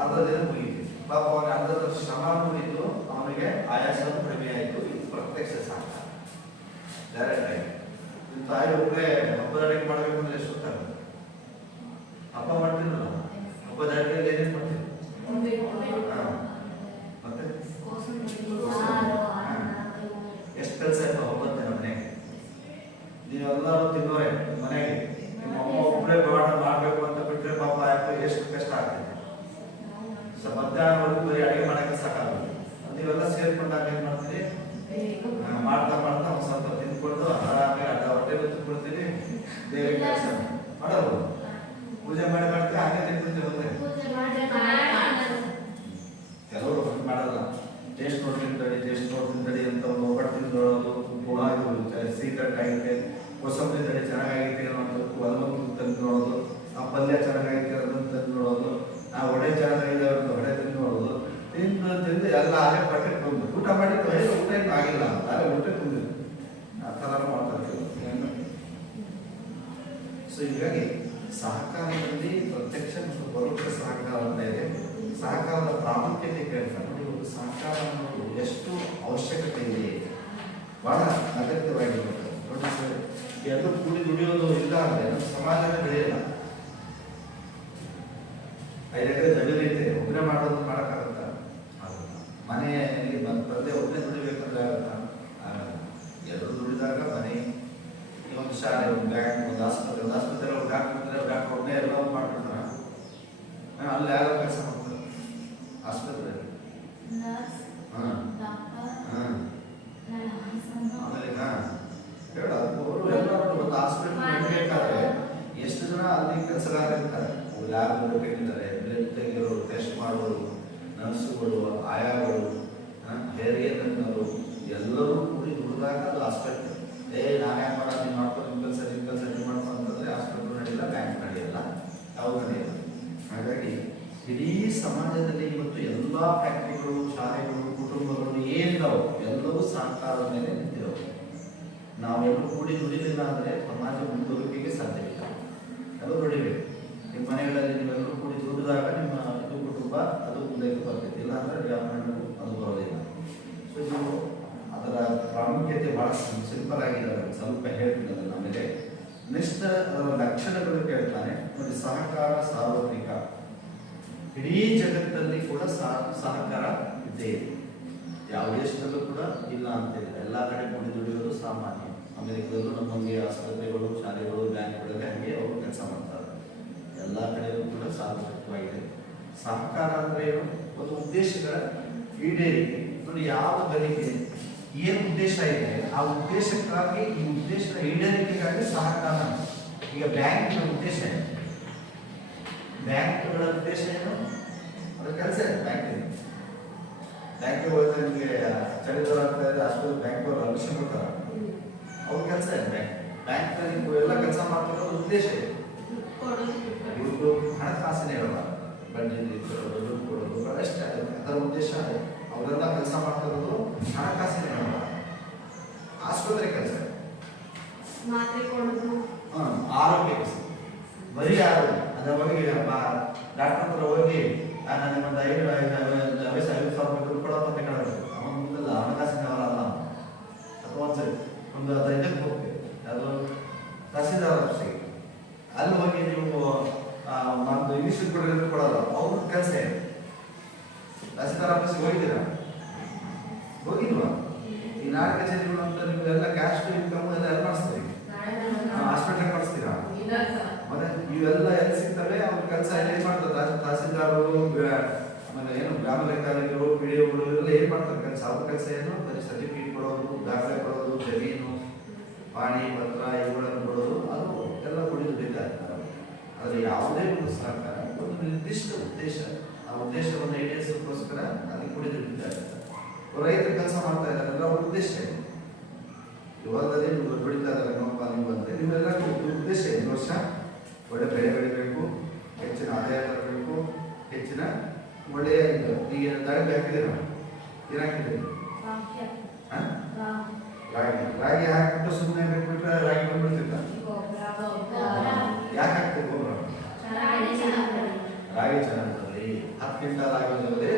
ಅರ್ಧ ದಿನ ಮುಗಿತು. ಪಾಪ ಅವನಿಗೆ ಅರ್ಧ ಶ್ರಮ ಮುಗಿತು, ಅವನಿಗೆ ಆಯಾಸ ಕಡಿಮೆ ಆಯಿತು. ಇದು ಪ್ರತ್ಯಕ್ಷ ಸಹಕಾರ, ಡೈರೆಕ್ಟ್ ಆಗಿ. ನಿಮ್ಮ ತಾಯಿ ಒಬ್ಬರೇ ಹಬ್ಬದ ಅಡುಗೆ ಮಾಡಬೇಕು ಅಂದ್ರೆ ಎಷ್ಟು ಗೊತ್ತಾಗ? ಹಬ್ಬ ಮಾಡ್ತಿರಲ್ಲ, ಹಬ್ಬದ ಅಡುಗೆಯಲ್ಲಿ ಏನೇನು ಮಾಡ್ತೀವಿ? ಮತ್ತೆ ಎಷ್ಟು ಕೆಲಸ ಆಯ್ತು ಹಬ್ಬತ್ತೆ ನಮ್ಮ ಮನೆಗೆ? ನೀವೆಲ್ಲರೂ ತಿನ್ನೋರೆ ಮನೆಗೆ, ನಿಮ್ಮ ಅಮ್ಮ ಒಬ್ಬರೇ ಮಾಡಬೇಕು ಅಂತ ಬಿಟ್ಟರೆ ಪಾಪ ಯಾಕೆ ಎಷ್ಟು ಕಷ್ಟ ಆಗ್ತದೆ. ಮಧ್ಯಾಹ್ನವರೆಗೂ ಬರೀ ಅಡುಗೆ ಮಾಡೋಕ್ಕೆ ಸಾಕಾಗಲ್ಲ. ನೀವೆಲ್ಲ ಸೇರ್ಕೊಂಡಾಗ ಏನು ಮಾಡ್ತೀವಿ? ಮಾಡ್ತಾ ಮಾಡ್ತಾ ಒಂದು ಸ್ವಲ್ಪ ತಿಂದ್ಕೊಂಡು ಆರಾಮಾಗಿ ಹೊಟ್ಟೆ ತಿಂದ್ಕೊಡ್ತೀವಿ, ದೇವರಿಗೆ ಕೆಲಸ ಮಾಡೋದು. ಪೂಜೆ ಮಾಡಿ ಮಾಡ್ತೀವಿ, ಹಾಗೆ ತಿಂದ್ಬಿಡ್ತೀವಿ. ಒಂದೇ ಕೆಲವರು ಮಾಡಲ್ಲ, ಟೇಸ್ಟ್ ನೋಡ್ತೀನಿ ಅಂತ ಒಬ್ಬಟ್ಟು ತಿಂದೊಳೋದು, ಸೀಕ್ರೆಟ್ ಆಗಿದೆ, ಕೋಸಂಬರಿ ತಡಿ ಚೆನ್ನಾಗೈತೆ ಅನ್ನೋದು ಹೊಲಮಕ್ಕಳು ತಂದು ನೋಡೋದು, ಆ ಪಲ್ಯ ಚೆನ್ನಾಗೈತೆ ಅದನ್ನು ತಂದು ನೋಡೋದು, ಆ ಒಡೆ ಚೆನ್ನಾಗಿದೆ ಅಂತ ಹೊಡೆ ತಿಂದು ನೋಡೋದು. ತಿಂದು ಎಲ್ಲ ಅಲ್ಲೇ ಪಟ್ಟೆ ಬಂದು ಊಟ ಮಾಡಿದ್ದು ಊಟ ಏನು ಆಗಿಲ್ಲ, ಅಲ್ಲೇ ಊಟ ತಿಂದಿದ್ದು ಆ ಥರ ಮಾಡ್ತಾರೆ. ಸೊ ಹೀಗಾಗಿ ಸಹಕಾರದಲ್ಲಿ ಪ್ರತ್ಯಕ್ಷ ಮತ್ತು ಪರೋಕ್ಷ ಸಹಕಾರ ಅಂತ ಇದೆ. ಸಹಕಾರದ ಪ್ರಾಮುಖ್ಯತೆ ಕೇಳ್ತಾರೆ ನೋಡಿ. ಒಂದು ಸಹಕಾರ ಅನ್ನೋದು ಎಷ್ಟು ಅವಶ್ಯಕತೆ ಇದೆ, ಬಹಳ ಅಗತ್ಯವಾಗಿರುತ್ತೆ ನೋಡಿ ಸರ್. ಎಲ್ಲರೂ ಕೂಡಿ ದುಡಿಯೋದು ಇಲ್ಲ ಅಂದ್ರೆ ನಮ್ಮ ಸಮಾಜನೇ ಬೆಳೆಯಲ್ಲ. 5 ಎಕರೆ ಜಮೀನೈತೆ, ಒಬ್ಬರೇ ಮಾಡೋದು ಮಾಡೋಕ್ಕಾಗತ್ತ? ಮನೆಯಲ್ಲಿ ತಂದೆ ಒಬ್ಬರೇ ದುಡಿಬೇಕಂದ್ರೆ ಆಗಲ್ಲ. ಎಲ್ಲರೂ ದುಡಿದಾಗ ಮನೆ, ಒಂದು ಶಾಲೆ, ಒಂದು ಬ್ಯಾಂಕ್, ಒಂದು ಆಸ್ಪತ್ರೆ ಒಂದು ಡಾಕ್ಟರ್ ಒಬ್ಬನೇ ಎಲ್ಲ ಮಾಡ್ಬಿಡ್ತಾರ. ಅಲ್ಲಿ ಯಾರೋ ಕೆಲಸ ಮಾಡ್ತಾರೆ ಆಸ್ಪತ್ರೆ. ಎಲ್ಲರೂ ಒಂದು ಹಾಸ್ಪಿಟಲ್ ನಡೀಬೇಕಾದ್ರೆ ಎಷ್ಟು ಜನ ಅಲ್ಲಿ ಕೆಲಸಗಾರ ಇರ್ತಾರೆ. ಲ್ಯಾಬ್ ಇರ್ತಾರೆ, ಬ್ಲಡ್ ತೆಗೆಯೋರು, ಟೆಸ್ಟ್ ಮಾಡೋರು, ನರ್ಸುಗಳು, ಆಯಾಗಳು, ಹೆರಿಗೆ ತಜ್ಞರು ಎಲ್ಲರೂ ಕೂಡಿ ದುಡಿದಾಗ ಅದು ಹಾಸ್ಪಿಟಲ್. ನಾನೇ ಮಾಡೋದು, ನೀವು ಮಾಡ್ಕೊಂಡು ನಿಮ್ಮ ಕೆಲಸ ನೀವು ಮಾಡ್ಕೊಂಡು ಅಂತಂದ್ರೆ ಹಾಸ್ಪಿಟಲ್ ನಡೆಯಲ್ಲ, ಬ್ಯಾಂಕ್ ನಡೆಯಲ್ಲ, ಯಾವುದು ನಡೆಯಲ್ಲ. ಹಾಗಾಗಿ ಇಡೀ ಸಮಾಜದಲ್ಲಿ ಇವತ್ತು ಎಲ್ಲ ಫ್ಯಾಕ್ಟ್ರಿಗಳು, ಶಾಲೆಗಳು, ಕುಟುಂಬಗಳು ಏನಿದಾವೆ ಎಲ್ಲವೂ ಸಹಕಾರದ ಮೇಲೆ ನಿಂತಿರೋದು. ನಾವೆಲ್ಲರೂ ಕೂಡಿ ದುಡಿಲಿಲ್ಲ ಅಂದರೆ ಸಮಾಜ ಮುಂದುವರಿಕೆಗೆ ಸಾಧ್ಯ ಇಲ್ಲ. ಎಲ್ಲರೂ ದುಡಿಬೇಕು. ನಿಮ್ಮ ಮನೆಗಳಲ್ಲಿ ನೀವೆಲ್ಲರೂ ಕೂಡಿ ದುಡಿದಾಗ ನಿಮ್ಮ ಇದು ಕುಟುಂಬ ಅದು ಮುಂದೆ ಬರ್ತೈತಿ, ಇಲ್ಲ ಅಂದರೆ ಡೆವಲಪ್ಮೆಂಟ್ ಅದು ಬರೋದಿಲ್ಲ. ಸೊ ಇದು ಅದರ ಪ್ರಾಮುಖ್ಯತೆ ಭಾಳ ಸಿಂಪಲ್ ಆಗಿದೆ, ಸ್ವಲ್ಪ ಹೇಳ್ತೀನಿ ಅದನ್ನು. ಆಮೇಲೆ ನೆಕ್ಸ್ಟ್ ಅದರ ಲಕ್ಷಣಗಳು ಕೇಳ್ತಾನೆ ನೋಡಿ. ಸಹಕಾರ ಸಾರ್ವತ್ರಿಕ, ಇಡೀ ಜಗತ್ತಲ್ಲಿ ಕೂಡ ಸಹಕಾರ ಇದ್ದೇ ಇದೆ, ಯಾವ ದೇಶದಲ್ಲೂ ಕೂಡ ಇಲ್ಲ ಅಂತಿಲ್ಲ, ಎಲ್ಲ ಕಡೆ ಕೂಡಿ ದುಡಿಯೋದು ಸಾಮಾನ್ಯ. ಅಮೆರಿಕದಲ್ಲೂ ನಮಗೆ ಆಸ್ಪತ್ರೆಗಳು, ಶಾಲೆಗಳು, ಬ್ಯಾಂಕ್ಗಳಲ್ಲಿ ಹಾಗೆ ಅವರು ಕೆಲಸ ಮಾಡ್ತಾರೆ. ಎಲ್ಲ ಕಡೆಯೂ ಕೂಡ ಸಾರ್ವತ್ರಿಕವಾಗಿದೆ. ಸಹಕಾರ ಅಂದರೆ ಏನು? ಒಂದು ಉದ್ದೇಶಗಳ ಈಡೇರಿಕೆ ನೋಡಿ. ಯಾವ ಗಳಿಗೆ ಏನು ಉದ್ದೇಶ ಇದೆ ಆ ಉದ್ದೇಶಕ್ಕಾಗಿ, ಈ ಉದ್ದೇಶದ ಈಡೇರಿಕೆಗಾಗಿ ಸಹಕಾರ. ಈಗ ಬ್ಯಾಂಕ್ನ ಉದ್ದೇಶ ಏನು? ಬ್ಯಾಂಕ್ಗಳ ಉದ್ದೇಶ ಏನು? ಅದರ ಕೆಲಸ ಏನು? ಬ್ಯಾಂಕಿಗೆ ಹೋದ್ರೆ ನಿಮಗೆ ಚಳಿಗಾಲ ಆಗ್ತಾ ಇದೆ, ಆಸ್ಪತ್ರೆ ಬ್ಯಾಂಕ್ ಅಭಿಷೇಕ ಕೊಡ್ತಾರೆ, ಅವ್ರ ಕೆಲಸ ಏನು? ಬ್ಯಾಂಕ್ನಲ್ಲಿ ಎಲ್ಲ ಕೆಲಸ ಮಾಡ್ತಿರೋದು ಉದ್ದೇಶ ಇದೆ. ಇವ್ರದ್ದು ಹಣಕಾಸಿನ ಹೇಳಲ್ಲ, ಬಡ್ಡಿ ದುಡ್ಡು ಕೊಡೋದು ಅಷ್ಟೇ ಅದರ ಉದ್ದೇಶ. ಅವರೆಲ್ಲ ಕೆಲಸ ಮಾಡ್ತಿರೋದು ಹಣಕಾಸಿನ ಹೇಳಲ್ಲ. ಆಸ್ಪತ್ರೆ ಕೆಲಸ ಆರೋಗ್ಯ ಕೆಲಸ, ಬರೀ ಆರೋಗ್ಯ. ಅದ್ರ ಬಗ್ಗೆ ಡಾಕ್ಟರ್ ಹತ್ರ ಹೋಗಿ ನನಗೆ ಒಂದು 50,000 ದುಡ್ಡು ಕೊಡೋದು ಅಂತ ಕೇಳೋದು, ಅವನ ಮುಂದೆಲ್ಲ ಹಣಕಾಸಿನ ಅವರಲ್ಲ. ಅಥವಾ ಒಂದ್ಸರಿ ಒಂದು ಇದಕ್ಕೆ ಹೋಗ್ತೀವಿ, ಅದು ತಹಸೀಲ್ದಾರ್ ಆಫೀಸಿಗೆ, ಅಲ್ಲಿ ಹೋಗಿ ನೀವು ಒಂದು ಇಂಗ್ಲೀಷ್ ಕೊಡೋದು ಅವ್ರ ಕೆಲಸ ಏನು? ತಹಸೀಲ್ದಾರ್ ಆಫೀಸಿಗೆ ಹೋಗಿದ್ದೀರಾ? ಹೋಗಿಲ್ವಾ? ಈ ನಾಡ ಕಚೇರಿಗಳು ಅಂತ ನೀವೆಲ್ಲ ಕ್ಯಾಸ್ಟ್ ಇನ್ಕಮ್ ಎಲ್ಲ ಮಾಡಿಸ್ತೀರಿ, ಹಾಸ್ಪಿಟಲ್ ಮಾಡಿಸ್ತೀರಾ? ಮತ್ತೆ ಇವೆಲ್ಲ ಎಲ್ಲಿ ಸಿಗ್ತವೆ? ಅವ್ರ ಕೆಲಸ ಏನ್ ಮಾಡ್ತಾರೆ? ತಹಸೀಲ್ದಾರು, ಆಮೇಲೆ ಏನು ಗ್ರಾಮ ಲೆಕ್ಕಾಧಿಕಾರಿಗಳು, ಪಿಡಿಒಗಳು ಇವೆಲ್ಲ ಏನ್ ಮಾಡ್ತಾರೆ ಕೆಲಸ? ಅವ್ರ ಕೆಲಸ ಏನು? ಬರೀ ಸರ್ಟಿಫಿಕೇಟ್ ಕೊಡೋದು, ದಾಖಲೆ ಕೊಡೋದು, ಜಮೀನು, ಪಾಣಿ ಪತ್ರ ಇವುಗಳನ್ನು ಕೊಡೋದು, ಅದು ಎಲ್ಲ ಕುಡಿದು ದುಡಿತಾ ಇರ್ತಾರೆ. ಆದರೆ ಯಾವುದೇ ಒಂದು ಸರ್ಕಾರ ಒಂದು ನಿರ್ದಿಷ್ಟ ಉದ್ದೇಶ, ಆ ಉದ್ದೇಶವನ್ನು ಈಡೇರಿಸೋಕ್ಕೋಸ್ಕರ ಅಲ್ಲಿ ಕುಡಿದು ದುಡಿತಾ ಇರ್ತಾರೆ. ರೈತರು ಕೆಲಸ ಮಾಡ್ತಾ ಇದ್ದಾರೆ, ಅವ್ರ ಉದ್ದೇಶ ಏನು? ಇವಾಗಲೇ ನೀವು ದುಡಿತಾ ಇದ್ದಾರೆ ನೋಡಪ್ಪ ನೀವು ಬಂದರೆ, ನಿಮ್ಮೆಲ್ಲ ಉದ್ದೇಶ ಏನು? ವರ್ಷ ಒಳ್ಳೆ ಬೆಳೆ ಬೆಳಿಬೇಕು, ಹೆಚ್ಚಿನ ಆದಾಯ ಬರಬೇಕು, ಹೆಚ್ಚಿನ ಒಳ್ಳೆಯ ಈಗ ದಾಳಿ ಹಾಕಿದ್ದೀರ, ಏನು ಹಾಕಿದ್ದೀರಿ? ರಾಗಿ ಹಾಕಿಬಿಟ್ಟು ಸುಮ್ಮನೆ ಬಿಟ್ಬಿಟ್ರೆ ರಾಗಿ ಬಂದ್ಬಿಡ್ತಿತ್ತ? ಯಾಕೆ ಹಾಕ್ತೀವಿ ಗೊಬ್ಬರ? ರಾಗಿ ಚೆನ್ನಾಗಿ 10 ಕ್ವಿಂಟಲ್ ಆಗೋದ್ರಲ್ಲಿ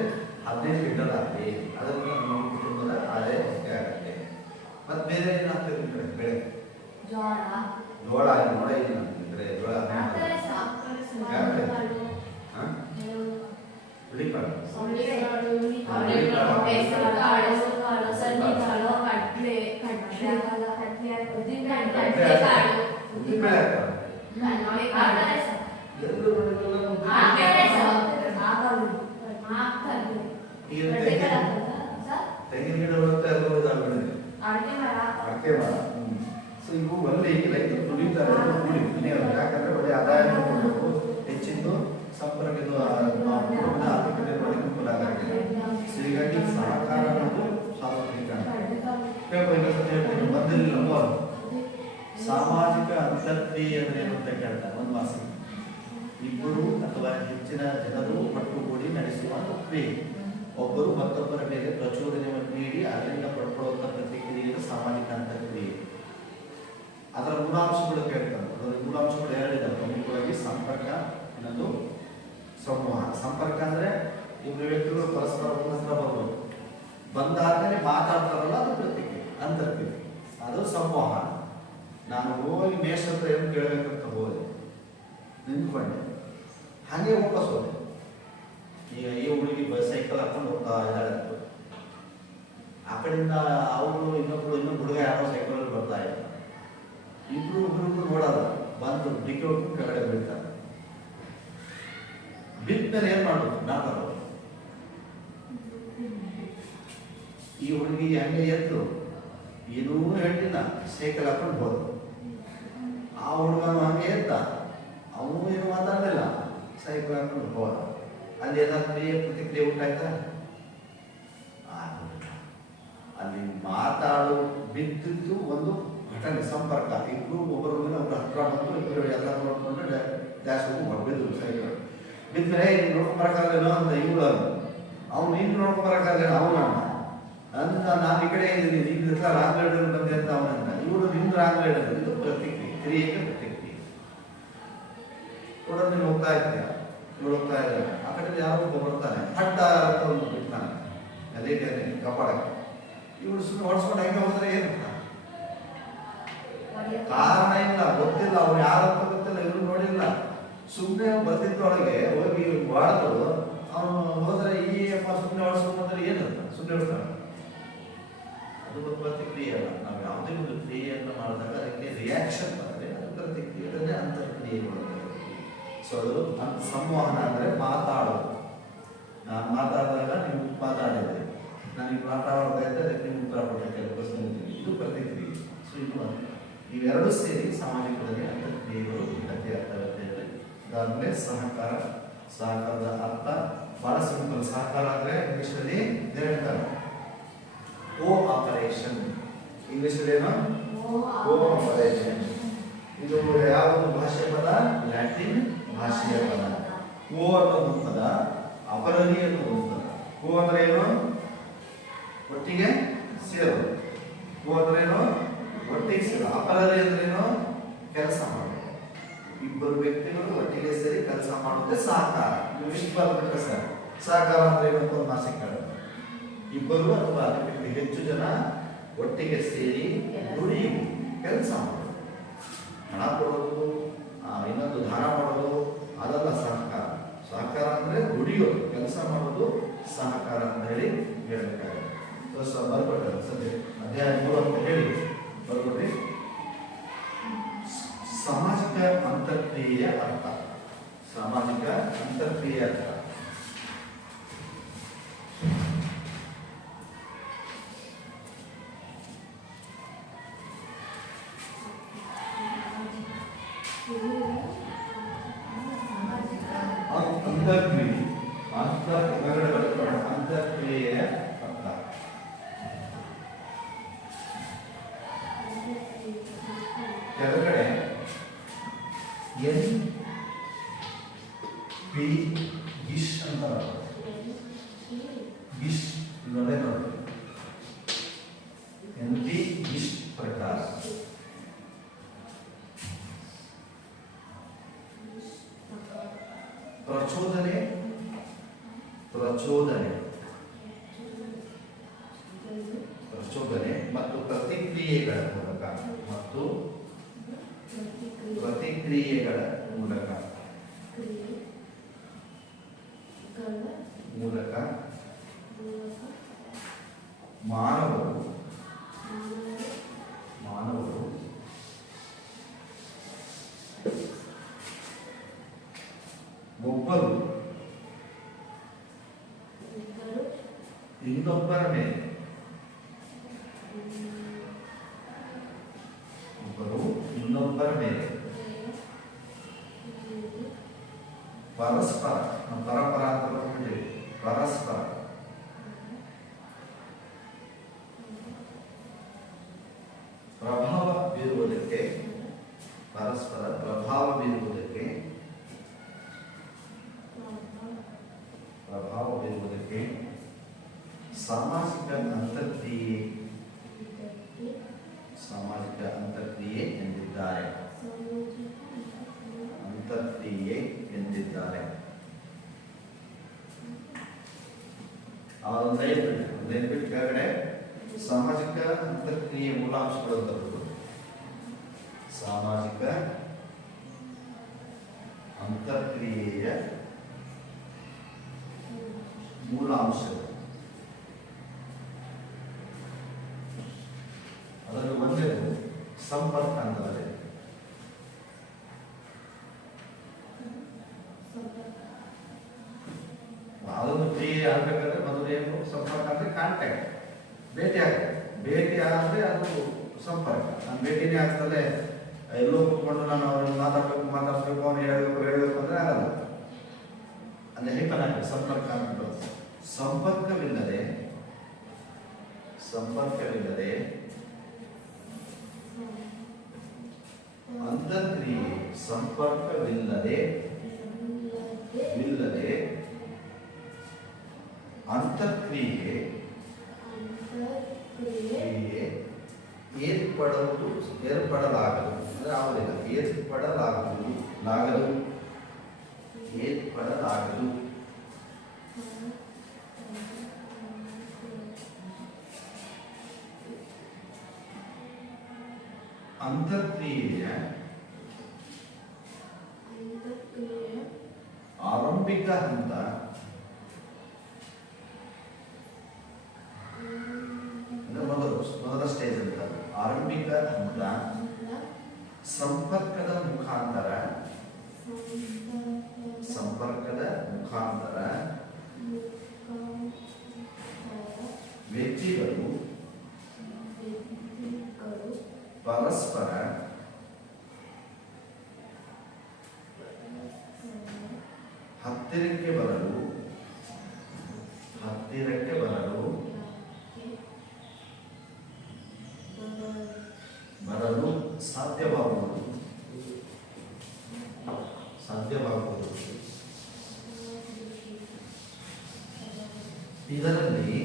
15 ಕ್ವಿಂಟಲ್ ಹಾಕಿ, ಅದರಿಂದ ನಮ್ಮ ಕುಟುಂಬದ ಆದಾಯ ಹೆಚ್ಚೆ ಆಗುತ್ತೆ. ಮತ್ತೆ ಬೇರೆ ಏನು ಹಾಕ್ತೀವಿ ಬೆಳೆ? ಜೋಳ ನೋಡ ಏನು ಅಂತಿದ್ರೆ ಜೋಳ ಹುಳಿಕಾಳು, ತೆಂಗಿನ ಗಿಡ ಬರುತ್ತೆ, ಅಡಿಕೆ ಮರ. ಸೊ ಇವು ಅಲ್ಲಿ ರೈತರು ದುಡಿತಾರೆ, ಯಾಕಂದ್ರೆ ಒಳ್ಳೆ ಆದಾಯ ಕೊಡಬೇಕು, ಹೆಚ್ಚಿನ ಸಂಪರ್ಕದ ಆರ್ಥಿಕ ನಿರ್ವಹಣೆ ಅನುಕೂಲ ಆಗುತ್ತೆ. ಸೊ ಹೀಗಾಗಿ ಸಹಕಾರ ಅನ್ನೋದು ಸಾರ್ವತ್ರಿಕ. ಬಂದಿಲ್ಲ ಸಾಮಾಜಿಕ ಅಂತರ್ಕ್ರಿಯೆ ಅಂದ್ರೆ ಏನು ಅಂತ ಕೇಳ್ತಾರೆ. ಒಂದು ಮಾಸ ಇಬ್ಬರು ಅಥವಾ ಹೆಚ್ಚಿನ ಜನರು ಒಟ್ಟುಗೂಡಿ ನಡೆಸುವ ಕ್ರಿಯೆ. ಒಬ್ಬರು ಮತ್ತೊಬ್ಬರ ಮೇಲೆ ಪ್ರಚೋದನೆಯನ್ನು ನೀಡಿ ಅದರಿಂದ ಪಡ್ಕೊಳ್ಳುವಂಥ ಪ್ರತಿಕ್ರಿಯೆಯನ್ನು ಸಾಮಾಜಿಕ ಅಂತರ್ಕ್ರಿಯೆ. ಅದರ ಮೂಲಾಂಶಗಳು ಕೇಳ್ತಾರೆ. ಅದರ ಮೂಲಾಂಶಗಳು ಎರಡಿದೆ ಪ್ರಮುಖವಾಗಿ: ಸಂಪರ್ಕ, ಇನ್ನೊಂದು ಸಂವಹನ. ಸಂಪರ್ಕ ಅಂದ್ರೆ ಇಬ್ಬರು ವ್ಯಕ್ತಿಗಳು ಪರಸ್ಪರ ಹತ್ರ ಬರ್ಬೋದು, ಬಂದಾದ್ಮೇಲೆ ಮಾತಾಡ್ತಾರಲ್ಲ, ಅದು ಪ್ರತಿಕ್ರಿಯೆ, ಅಂತರ್ಕ್ರಿಯೆ. ಅದು ಸಂವಹನ. ನಾನು ಹೋಗಿ ಮೇಷ ಹತ್ರ ಏನು ಕೇಳಬೇಕಂತ ಹೋದೆ, ನಿಂತ್ಕೊಂಡೆ, ಹಾಗೆ ವಾಪಸ್ ಹೋದೆ. ಈಗ ಈ ಹುಡುಗಿ ಸೈಕಲ್ ಹಾಕೊಂಡು ಹೋಗ್ತಾ ಇದ್ದಾಳೆ, ಆ ಕಡೆಯಿಂದ ಅವರು ಇನ್ನೊಬ್ರು ಹುಡುಗ ಯಾರೋ ಸೈಕಲಲ್ಲಿ ಬರ್ತಾ ಇದ್ದಾರೆ. ಇಬ್ರು ನೋಡಲ್ಲ, ಬಂದು ಡಿಕ್ಕಿ ಹೊಡ್ಕೊಂಡು ಕೆಳಗಡೆ ಬೀಳ್ತಾರೆ. ಬಿದ್ಮೇಲೆ ಏನ್ ಮಾಡೋದು? ನಾನು ಈ ಹುಡುಗಿ ಹಂಗೆ ಎದ್ದು ಏನೂ ಹೇಳಿಲ್ಲ, ಸೈಕಲ್ ಹಾಕೊಂಡು ಹೋದ. ಆ ಹುಡುಗನು ಹಂಗೆ ಎದ್ದ, ಅವನು ಏನು ಮಾತಾಡಲಿಲ್ಲ, ಸೈಕಲ್ ಹಾಕೊಂಡು ಹೋದ. ಅಲ್ಲಿ ಏನಾದ್ರು ಪ್ರತಿಕ್ರಿಯೆ ಉಂಟಾಯ್ತಾ? ಅಲ್ಲಿ ಮಾತಾಡು ಬಿದ್ದಿದ್ದು ಒಂದು ಘಟನೆ, ಸಂಪರ್ಕ. ಇಬ್ರು ಒಬ್ಬರು ಹತ್ರ ಬಂದು ಇಬ್ಬರು ಎಲ್ಲ ನೋಡ್ಕೊಂಡು ಡ್ಯಾಶ್ ಹೋಗಿ ಬಿದ್ದು ಸೈಕಲ್ ಬಿದ್ಮೇಲೆ ನೋಡ್ಕೊಂಡ್ ಬರಕ್ಕಾಗಲೇನೋ ಅಂತ ಇವಳು, ಅವ್ನು ಇನ್ನು ನೋಡ್ಕೊಂಡ್ ಬರಕ್ಕಾಗಲೇನೋ ಅವನ ನಾನು ಈ ಕಡೆ ಇದ್ದೀನಿ, ನೀನು ರಾಂಗ್ ರೈಡರ್ ಬಂದೆ ಅಂತ ಅವನಂತ, ಇವಳು ನಿಮ್ದು ರಾಂಗ್ ರೈಡರ್. ಇದು ಪ್ರತಿಕ್ರಿಯೆ, ಕ್ರಿಯೆಗೆ ಪ್ರತಿಕ್ರಿಯೆ. ಕೂಡ ನೀನು ಹೋಗ್ತಾ ಇರ್ತೀಯ, ಇವಳು ಹೋಗ್ತಾ ಇದ್ದಾನೆ, ಆ ಕಡೆ ಯಾರೋ ಒಬ್ಬ ಬರ್ತಾನೆ, ಹಟ್ಟ ಅಂತ ಒಂದು ಬಿಡ್ತಾನೆ ಅದೇ ಕಪಾಡಕ್ಕೆ. ಇವಳು ಸುಮ್ಮನೆ ಹೊಡ್ಸ್ಕೊಂಡು ಹೆಂಗೆ ಹೋದ್ರೆ ಏನಂತ ಕಾರಣ ಇಲ್ಲ, ಗೊತ್ತಿಲ್ಲ, ಅವ್ರು ಯಾರಂತ ಗೊತ್ತಿಲ್ಲ, ಇವ್ರು ನೋಡಿಲ್ಲ, ಸುಮ್ಮನೆ ಬಂದಿದ್ದೊಳಗೆ ಹೋಗಿ ಬಾಡ್ದು ಅವನು ಹೋದ್ರೆ ಈ ಅಪ್ಪ ಸುಮ್ಮನೆ ಹೊಡ್ಸ್ಕೊಂಡ್ರೆ ಏನಂತ ಸುಮ್ಮನೆ ಇರ್ತಾನೆ. ಅದು ಒಂದು ಪ್ರತಿಕ್ರಿಯೆ ಅಲ್ಲ. ನಾವು ಯಾವುದೇ ಒಂದು ಕ್ರಿಯೆಯನ್ನು ಮಾಡಿದಾಗ ಅದಕ್ಕೆ ರಿಯಾಕ್ಷನ್ ಬಂದರೆ ಅದು ಪ್ರತಿಕ್ರಿಯೆ, ಅದನ್ನೇ ಅಂತರ್ಕ್ರಿಯೆಗಳು. ಸೊ ಅದು ಸಂವಹನ ಅಂದರೆ ಮಾತಾಡೋದು. ನಾನು ಮಾತಾಡಿದಾಗ ನೀವು ಮಾತಾಡಿದ್ರಿ, ನನಗೆ ಮಾತಾಡೋದ ಇದ್ದರೆ ಅದಕ್ಕೆ ನೀವು ಉತ್ತರ ಕೊಡೋಕ್ಕೆ ಪ್ರಶ್ನೆ ಇದ್ದೀವಿ, ಇದು ಪ್ರತಿಕ್ರಿಯೆ. ಸೊ ಇದು ಇವೆರಡು ಸೇರಿ ಸಾಮಾಜಿಕದಲ್ಲಿ ಅಂತರ್ಕ್ರಿಯೆಗಳು ಅತಿ ಅರ್ಥವಿದೆ. ಅದಾದ್ಮೇಲೆ ಸಹಕಾರ. ಸಹಕಾರದ ಅರ್ಥ ಬಹಳ ಸಿಂಪಲ್. ಸಹಕಾರ ಅಂದರೆ ಇಂಗ್ಲಿಷಲ್ಲಿ ಹೇಳ್ತಾರೆ ಕೋಆಪರೇಷನ್. ಇಂಗ್ಲಿಷಲ್ಲಿ ಏನು? ಕೋಆಪರೇಷನ್. ಇದು ಯಾವುದು ಭಾಷೆಯ ಪದ? ಲ್ಯಾಟಿನ್ ಭಾಷೆಯ ಪದ. ಕೋ ಅನ್ನೋದು ಪದ, ಅಪರನಿ ಅನ್ನೋದು ಪದ. ಕೋ ಅಂದ್ರೆ ಏನು? ಒಟ್ಟಿಗೆ ಸೇರೋದು. ಕೋ ಅಂದ್ರೆ ಏನು? ಒಟ್ಟಿಗೆ ಸೇರೋದು. ಅಪರನಿ ಅಂದ್ರೆ ಏನು? ಕೆಲಸ ಮಾಡೋದು. ಇಬ್ಬರು ವ್ಯಕ್ತಿಗಳು ಒಟ್ಟಿಗೆ ಸೇರಿ ಕೆಲಸ ಮಾಡೋದೇ ಸಹಕಾರ. ನೀವು ಇಷ್ಟು ಬರ್ಬಿಟ್ರೆ ಸರ್ ಸಹಕಾರ ಅಂದ್ರೆ ಏನಂತ ಒಂದು ಮಾಸಿಕ ಇಬ್ಬರು ಅಥವಾ ಅದಕ್ಕಿಂತ ಹೆಚ್ಚು ಜನ ಒಟ್ಟಿಗೆ ಸೇರಿ ದುಡಿ ಕೆಲಸ ಮಾಡೋದು, ಹಣ ಕೊಡೋದು, ಇನ್ನೊಂದು ದಾನ ಮಾಡೋದು, ಅದೆಲ್ಲ ಸಹಕಾರ. ಸಹಕಾರ ಅಂದ್ರೆ ದುಡಿಯೋದು, ಕೆಲಸ ಮಾಡೋದು ಸಹಕಾರ ಅಂತ ಹೇಳಿ ಹೇಳಬೇಕಾಗುತ್ತೆ. ಬರ್ಕೊಟ್ಟಾರೆ ಸದ್ಯ ಅಧ್ಯಾಯ 3 ಅಂತ ಹೇಳಿ ಬರ್ಕೊಟ್ರಿ. ಸಾಮಾಜಿಕ ಅಂತರ್ಕ್ರಿಯೆಯ ಅರ್ಥ. ಸಾಮಾಜಿಕ ಅಂತರ್ಕ್ರಿಯೆಯ ಅರ್ಥ ಅಂತರ್ಕ್ರಿಯೆ. ಅಂತರ್ಕ್ರಿಯೆಯ ಅರ್ಥ ಕೆಳಗಡೆ ಎನ್ ಪಿ ಗಿಶ್ ಅಂತ ಗಿಶ್ ನೋಡೇ ನೋಡಿ. ಎನ್ ಪಿ ಗಿಶ್ ಪ್ರಕಾರ ಪ್ರಚೋದನೆ ಮತ್ತು ಪ್ರತಿಕ್ರಿಯೆಗಳ ಮೂಲಕ ಮಾನವರು ಒಬ್ಬರು ಇನ್ನೊಬ್ಬರ ಮೇಲೆ ಪರಸ್ಪರ ಪರಪರ ಅಂತ ಬರ್ಬಿಟ್ಟಿದೆ. ಪರಸ್ಪರ ಪ್ರಭಾವ ಬೀರುವುದಕ್ಕೆ ಸಾಮಾಜಿಕ ಅಂತರ್ಕ್ರಿಯೆ ಎಂದಿದ್ದಾರೆ. ಕೆಳಗಡೆ ಸಾಮಾಜಿಕ ಅಂತರ್ಕ್ರಿಯೆ ಮೂಲಾಂಶಗಳು ತರುವುದು. ಸಾಮಾಜಿಕ ಅಂತರ್ಕ್ರಿಯೆಯ ಮೂಲಾಂಶಗಳು. ಅದನ್ನು ಒಂದೇ ಸಂಪರ್ಕ ಅಂತಾರೆ. ಅದೊಂದು ಕ್ರಿಯೆ ಆಗಬೇಕಾದ್ರೆ ಮೊದಲು ಏನು ಸಂಪರ್ಕ ಅಂದ್ರೆ ಕಾಂಟ್ಯಾಕ್ಟ್, ಭೇಟಿ ಆಗುತ್ತೆ. ಭೇಟಿ ಆದರೆ ಅದು ಸಂಪರ್ಕ. ನಾನು ಭೇಟಿನೇ ಆಗ್ತದೆ, ಎಲ್ಲೋ ಕೂತ್ಕೊಂಡು ನಾನು ಅವ್ರನ್ನ ಮಾತಾಡಬೇಕು ಅವನು ಹೇಳಬೇಕು ಅಂದ್ರೆ ಆಗಲ್ಲ. ಅಂದ್ರೆ ಹೈಪರ್ ಸಂಪರ್ಕ ಅಂತ. ಸಂಪರ್ಕವಿಲ್ಲದೆ ಅಂತರ್ಕ್ರಿಯೆ ಅಂತರ್ಕ್ರಿಯೆ ಏರ್ಪಡಲಾಗದು ಅಂದ್ರೆ ಆಗುವುದಿಲ್ಲ. ಏರ್ಪಡಲಾಗದು ಏರ್ಪಡಲಾಗದು. ಅಂತರ್ಕ್ರಿಯೆಯ ಆರಂಭಿಕ ಹಂತ ಮೊದಲ ಸ್ಟೇಜ್ ಅಂತ. ಆರಂಭಿಕ ಹಂತ ಸಂಪರ್ಕದ ಮುಖಾಂತರ ವ್ಯಕ್ತಿಗಳು ಪರಸ್ಪರ ಹತ್ತಿರಕ್ಕೆ ಬರಲು ಸಾಧ್ಯವಾಗುವುದು. ಇದರಲ್ಲಿ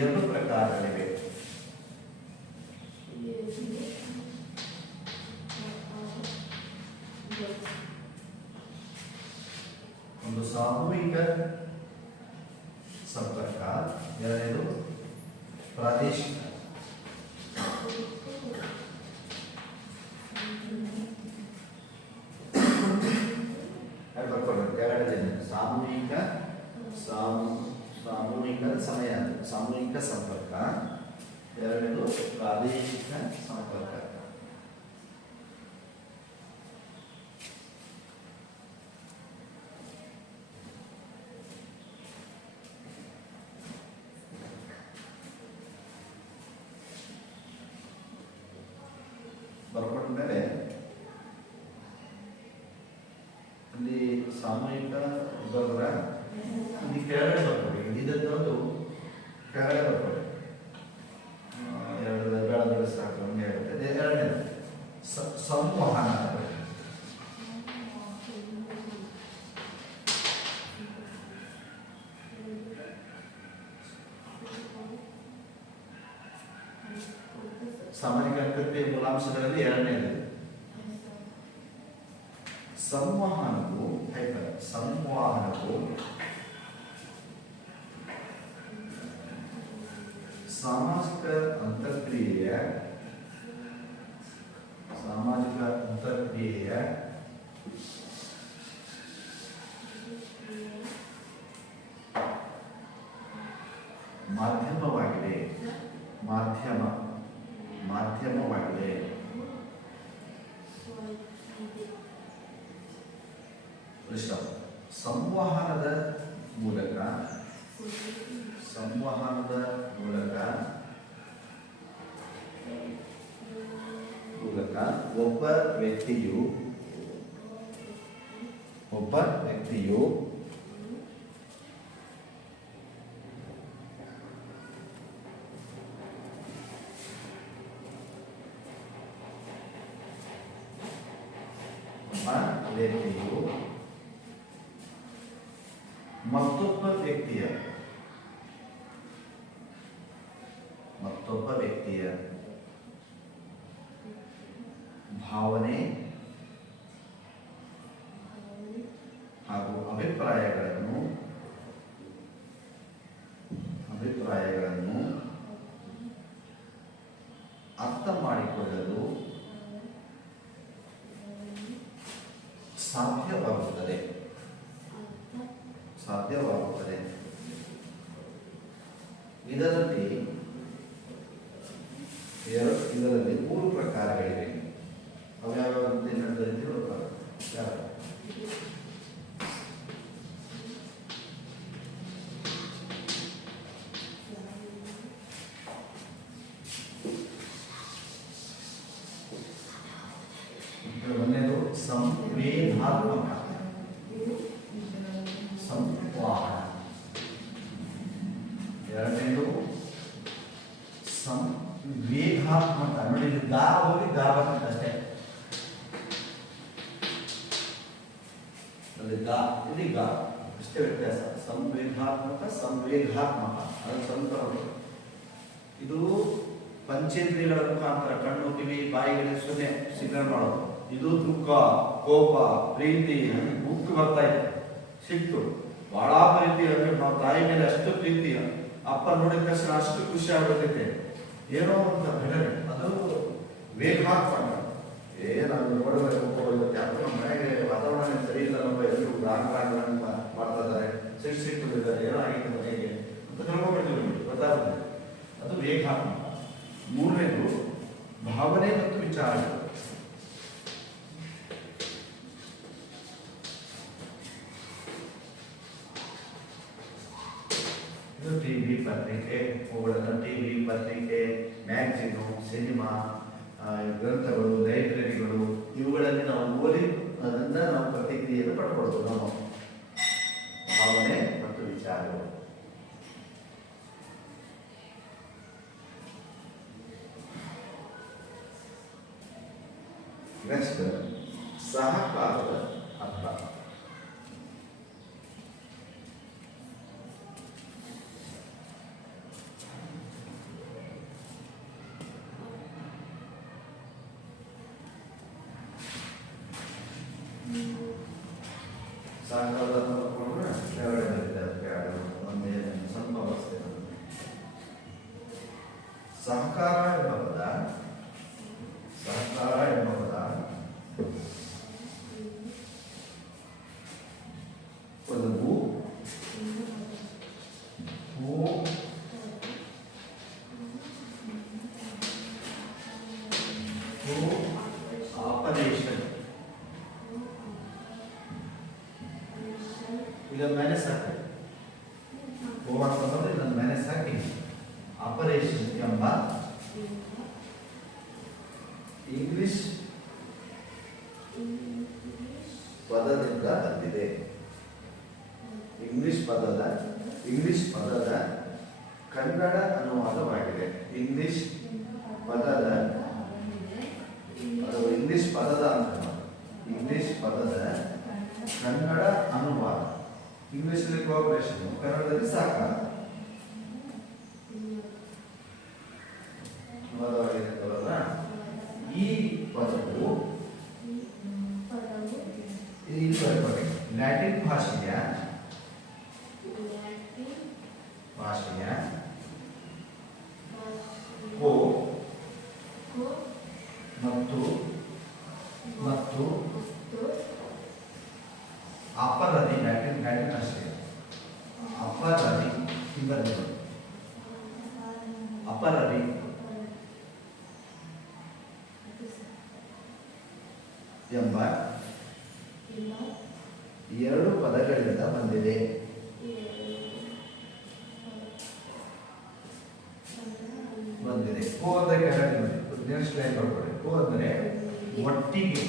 ಎರಡು ಪ್ರಕಾರಗಳಿವೆ. ಒಂದು ಸಾಮೂಹಿಕ ಸಂಪರ್ಕ, ಎರಡನೇದು ಪ್ರಾದೇಶಿಕ. ಸಾಮೂಹಿಕ ಸಂಪರ್ಕ, ಎರಡನೇದು ಪ್ರಾದೇಶಿಕ ಸಂಪರ್ಕ. ಬರ್ಕೊಂಡ ಮೇಲೆ ಅಲ್ಲಿ ಸಾಮೂಹಿಕ ಬರೆದ್ರೆ ಇಲ್ಲಿ ಕೆಳಗಡೆ ಬರ್ಕೊಳ್ಳಿ. ಇದೊಂದು ಕೆಳಗಡೆ ಬರ್ಕೊಳ್ಳಿ. ಎರಡು ಸಾಕು, ಹಂಗೆ ಆಗುತ್ತೆ. ಎರಡನೇದು ಸಂವಹನ. ಸಾಮಾಜಿಕ ಅಂತರ್ಕ್ರಿಯೆ ಮೂಲಾಂಶಗಳಲ್ಲಿ ಎರಡನೇದು ಸಂವಹನವು ಸಾಮಾಜಿಕ ಅಂತರ್ಕ್ರಿಯೆಯ ಮಾಧ್ಯಮವಾಗಿದೆ. ಸಂವಹನದ ಮೂಲಕ ಒಬ್ಬ ವ್ಯಕ್ತಿಯು ಮತ್ತೊಬ್ಬ ವ್ಯಕ್ತಿಯ ಭಾವನೆ ಹಾಗೂ ಅಭಿಪ್ರಾಯಗಳನ್ನು ಅರ್ಥ ಮಾಡಿಕೊಳ್ಳಲು ಸಾಧ್ಯವಾಗುತ್ತದೆ. ಇದರಲ್ಲಿ ಮೂರು ಪ್ರಕಾರಗಳಿವೆ. ಅವ್ಯಾವ ಒಂದನೇದು ಸಂವೇದಾತ್ಮಕ ಸಂವಹನ, ಎರಡನೇದು ಸಂವೇಗಾತ್ಮಕ. ನೋಡಿ, ಇಲ್ಲಿ ಗಾ ಹೋಗಿ ಗಾ ಬರ್ತದೆ ಅಷ್ಟೇ. ಅಲ್ಲಿ ಗಾ, ಇಲ್ಲಿ ಗಾ ಅಷ್ಟೇ ವ್ಯತ್ಯಾಸ. ಸಂವೇಗಾತ್ಮಕ, ಸಂವೇಗಾತ್ಮಕ, ಅದು ಸ್ವಲ್ಪ ಇದು ಪಂಚೇಂದ್ರಿಯಗಳ ಮುಖಾಂತರ ಕಣ್ಣು ಕಿವಿ ಬಾಯಿಗೆ ಸೊನ್ನೆ ಸಿಗ್ನಲ್ ಮಾಡೋದು. ಇದು ದುಃಖ, ಕೋಪ, ಪ್ರೀತಿ, ಉಕ್ಕು ಬರ್ತಾ ಇದೆ, ಸಿಟ್ಟು, ಬಹಳ ಪ್ರೀತಿ. ಅಂದ್ರೆ ನಾವು ತಾಯಿ ಮೇಲೆ ಅಷ್ಟು ಪ್ರೀತಿ, ಅಪ್ಪ ನೋಡಿದ ತಕ್ಷಣ ಅಷ್ಟು ಖುಷಿ ಆಗೋದಕ್ಕೆ ಏನೋ ಅಂತ ಬೆಳಗ್ಗೆ ಅದು ವೇಗಾತ್ಮಕ. ನಾನು ನೋಡಬೇಕು ಯಾಕೋ ಮನೆಗೆ ವಾತಾವರಣ ಸರಿ ಇಲ್ಲ, ನಮ್ಮ ಎಲ್ಲರೂ ಮಾಡ್ತಾ ಇದ್ದಾರೆ, ಸಿಟ್ಟು ಇದ್ದಾರೆ, ಏನೋ ಆಗಿದೆ ಮನೆಗೆ ಅಂತ ತಿಳ್ಕೊಂಡ್ಬಿಡ್ತೀವಿ, ಗೊತ್ತಾಗುತ್ತೆ. ಅದು ವೇಗಾತ್ಮಕ. ಮೂರನೇದು ಭಾವನೆ ಮತ್ತು ವಿಚಾರ. ಇದು ಟಿವಿ, ಪತ್ರಿಕೆ, ಟಿವಿ, ಪತ್ರಿಕೆ, ಮ್ಯಾಗ್ಝಿನು, ಸಿನಿಮಾ, ಗ್ರಂಥಗಳು, ಲೈಬ್ರರಿಗಳು, ಇವುಗಳಲ್ಲಿ ನಾವು ಓದಿ ಅದನ್ನ ನಾವು ಪ್ರತಿಕ್ರಿಯೆಯನ್ನು ಪಡ್ಕೊಳ್ಬೋದು. ನಾವು ಭಾವನೆ ಮತ್ತು ವಿಚಾರಗಳು. ನೆಕ್ಸ್ಟ್ ಸಹಕಾರದ ಅರ್ಥ. ಸಹಕಾರದ ಒಂದೇ ಸ್ವಲ್ಪ ಅವಸ್ಥೆ. ಸಹಕಾರ ಎಂಬ ಪದ, ಸಹಕಾರ ಎಂಬ ಪದ ಪದವು ಆಪರೇಷನ್. ಈಗ ಮ್ಯಾನೇಜ್ ಹಾಕಿ ಹೋಗ್ತಂದ್ರೆ ಇದನ್ನು ಮ್ಯಾನೇಜ್ ಹಾಕಿ ಆಪರೇಷನ್ ಎಂಬ ಇಂಗ್ಲಿಷ್ ಪದದಿಂದ ಬಂದಿದೆ. ಇಂಗ್ಲಿಷ್ ಪದದ ಕನ್ನಡ ಅನುವಾದವಾಗಿದೆ. ಇಂಗ್ಲಿಷ್ ಪದದ ಅಂತ ಇಂಗ್ಲಿಷ್ ಪದದ ಕನ್ನಡ ಅನುವಾದ. ಇಂಗ್ಲಿಷಲ್ಲಿ ಕೋಆಪರೇಷನ್, ಕನ್ನಡದಲ್ಲಿ ಸಹಕಾರ. ಈ ಪದವು ಲ್ಯಾಟಿನ್ ಭಾಷೆಯ ಕೋ ಮತ್ತು ಅಪರದಿ, ಲ್ಯಾಟಿನ್ ಭಾಷೆಯ ಅಪರದಿ ಅಪರದಿ ಎಂಬ ಎರಡು ಪದಗಳಿಂದ ಬಂದಿದೆ. ಕೋ ಅಂದರೆ ನೆಕ್ಸ್ಟ್ ಲೈನ್ ಬರ್ಕೊಳ್ಳಿ. ಕೋ ಅಂದರೆ ಒಟ್ಟಿಗೆ,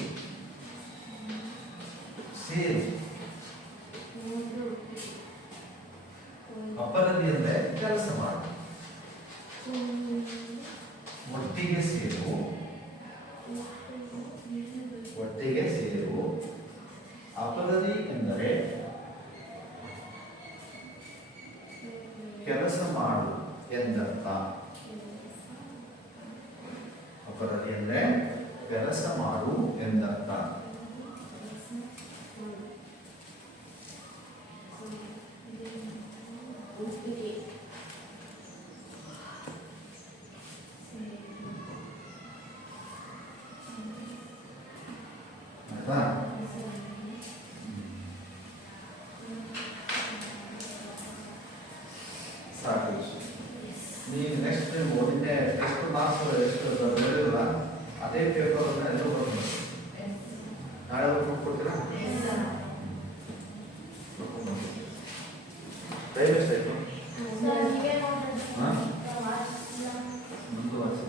ಸೇರಿ. ಅಪರದಿ ಅಂದರೆ ಕೆಲಸ ಮಾಡು, ಒಟ್ಟಿಗೆ ಸೇರು, ಒಟ್ಟಿಗೆ ಸೇರು. ಅಪರದಿ ಎಂದರೆ ಕೆಲಸ ಮಾಡು ಎಂದರ್ಥ. ಅಪರದಿ ಎಂದರೆ ಕೆಲಸ ಮಾಡು ಎಂದರ್ಥ. ಸಾಕು. ನೀವು ನೆಕ್ಸ್ಟ್ ಟೈಮ್ ಓದಿದ್ದೆ ಎಷ್ಟು ಮಾರ್ಕ್ಸ್ ಎಷ್ಟು ಹೇಳಿಲ್ಲ ಅದೇ ಪೇಪರ್ ಎಲ್ಲರೂ ಬರ್ಬೋದು. ನಾಳೆ ಕೊಡ್ತೀರಾ? ಟೈಮ್ ಎಷ್ಟಾಯ್ತು? ಒಂದು ವರ್ಷ